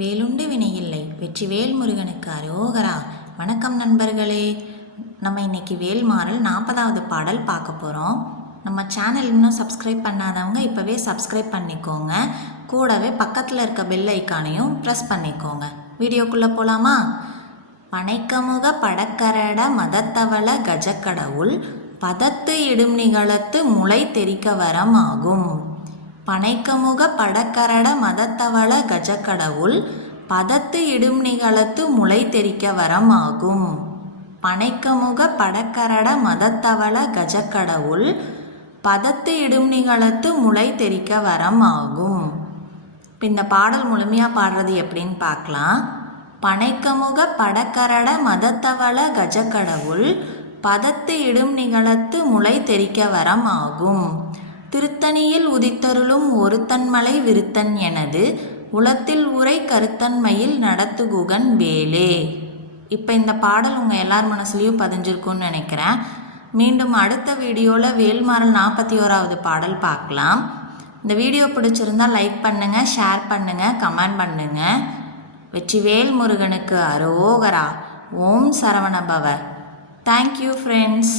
வேலுண்டு வினையில்லை வெற்றிவேல் முருகனுக்கு அரோகரா. வணக்கம் நண்பர்களே, நம்ம இன்னைக்கு வேல்மாறல் 40வது பாடல் பார்க்க போகிறோம். நம்ம சேனல் இன்னும் சப்ஸ்கிரைப் பண்ணாதவங்க இப்போவே சப்ஸ்கிரைப் பண்ணிக்கோங்க. கூடவே பக்கத்தில் இருக்க பெல் ஐக்கானையும் ப்ரெஸ் பண்ணிக்கோங்க. வீடியோக்குள்ளே போகலாமா? பனைக்கமுக படக்கரட மதத்தவள கஜக்கடவுள் பதத்து இடும் நிகழத்து முளை தெரிக்க வரமாகும். பனைக்கமுக படக்கரட மதத்தவள கஜக்கடவுள் பதத்து இடும் நிகழத்து முளை தெரிக்க வரமாகும். பனைக்கமுக படக்கரட மதத்தவள கஜக்கடவுள் பதத்து இடும் நிகழத்து முளை தெரிக்க வரமாகும். இப்போ இந்த பாடல் முழுமையாக பாடுறது எப்படின்னு பார்க்கலாம். பனைக்கமுக படக்கரட மதத்தவள கஜக்கடவுள் பதத்து இடும் நிகழத்து முளை தெரிக்க வரமாகும். திருத்தணியில் உதித்தருளும் ஒருத்தன்மலை விருத்தன் எனது உளத்தில் உரை கருத்தன்மையில் நடத்துகுகன் வேலே. இப்போ இந்த பாடல் உங்கள் எல்லார் மனசுலையும் பதிஞ்சிருக்கும்னு நினைக்கிறேன். மீண்டும் அடுத்த வீடியோவில் வேல்மாறல் 41வது பாடல் பார்க்கலாம். இந்த வீடியோ பிடிச்சிருந்தால் லைக் பண்ணுங்கள், ஷேர் பண்ணுங்கள், கமெண்ட் பண்ணுங்கள். வெற்றிவேல் முருகனுக்கு அரோகரா. ஓம் சரவணபவ. Thank you friends.